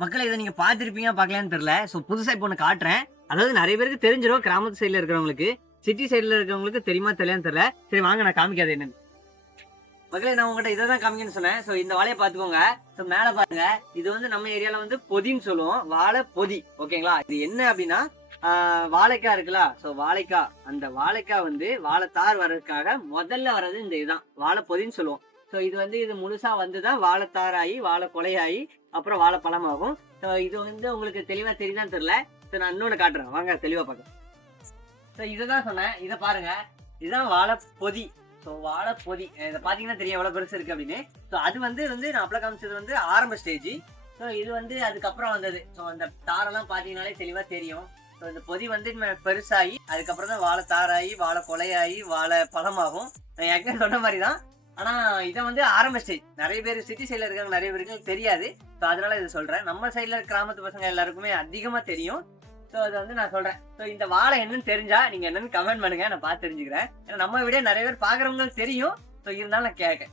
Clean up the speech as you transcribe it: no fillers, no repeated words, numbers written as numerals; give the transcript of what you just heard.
மக்களே இதை நீங்க பார்த்திருப்பீங்க பார்க்கலான்னு தெரியல. சோ புதுசா இப்போ ஒண்ணு காட்டுறேன். அதாவது நிறைய பேருக்கு தெரிஞ்சிரும் கிராமத்து சைடுல இருக்கிறவங்களுக்கு. சிட்டி சைடுல இருக்கிறவங்களுக்கு தெரியுமா தெரியலையான்னு தெரியல. சரி வாங்க நான் காமிக்காது என்னன்னு. மக்களே நான் உங்ககிட்ட இதை தான் காமிக்கணும்னு சொன்னேன். சோ இந்த வாழையை பாத்துக்கோங்க. சோ மேல பாருங்க. இது வந்து நம்ம ஏரியால வந்து பொதின்னு சொல்லுவோம். வாழை பொதி. ஓகேங்களா? இது என்ன அப்படின்னா வாழைக்காய் இருக்குல்ல. சோ வாழைக்காய் அந்த வாழைக்காய் வந்து வாழைத்தார் வர்றதுக்காக முதல்ல வர்றது இந்த இதுதான் வாழை பொதின்னு சொல்லுவோம். சோ இது வந்து இது முழுசா வந்துதான் வாழைத்தாராகி வாழை கொலையாகி அப்புறம் வாழைப்பழமாகும். ஸோ இது வந்து உங்களுக்கு தெளிவா தெரியுதான்னு தெரியல. ஸோ நான் இன்னொன்று காட்டுறேன் வாங்க தெளிவா பார்க்க. ஸோ இதை தான் சொன்னேன். இதை பாருங்க. இதுதான் வாழைப்பொதி. ஸோ வாழைப்பொதி இதை பார்த்தீங்கன்னா தெரியும் எவ்வளோ பெருசு இருக்கு அப்படின்னு. ஸோ அது வந்து நான் அப்பள காமிச்சது வந்து ஆரம்ப ஸ்டேஜ். ஸோ இது வந்து அதுக்கப்புறம் வந்தது. ஸோ அந்த தாரெல்லாம் பார்த்தீங்கன்னாலே தெளிவா தெரியும். ஸோ இந்த பொதி வந்து பெருசாகி அதுக்கப்புறம் தான் வாழை தாராகி வாழை கொலையாகி வாழை பழமாகும். நான் ஏற்கனவே சொன்ன மாதிரி தான். ஆனா இதை வந்து ஆரம்ப ஸ்டேஜ். நிறைய பேர் சிட்டி சைட்ல இருக்காங்க, நிறைய பேருக்கு தெரியாது. ஸோ அதனால இதை சொல்றேன். நம்ம சைட்ல கிராமத்து பசங்க எல்லாருக்குமே அதிகமா தெரியும். ஸோ அதை வந்து நான் சொல்றேன். ஸோ இந்த வாழை என்னன்னு தெரிஞ்சா நீங்க என்னன்னு கமெண்ட் பண்ணுங்க, நான் பார்த்து தெரிஞ்சுக்கிறேன். ஏன்னா நம்ம விட நிறைய பேர் பாக்குறவங்களுக்கு தெரியும். ஸோ இருந்தாலும் நான் கேட்க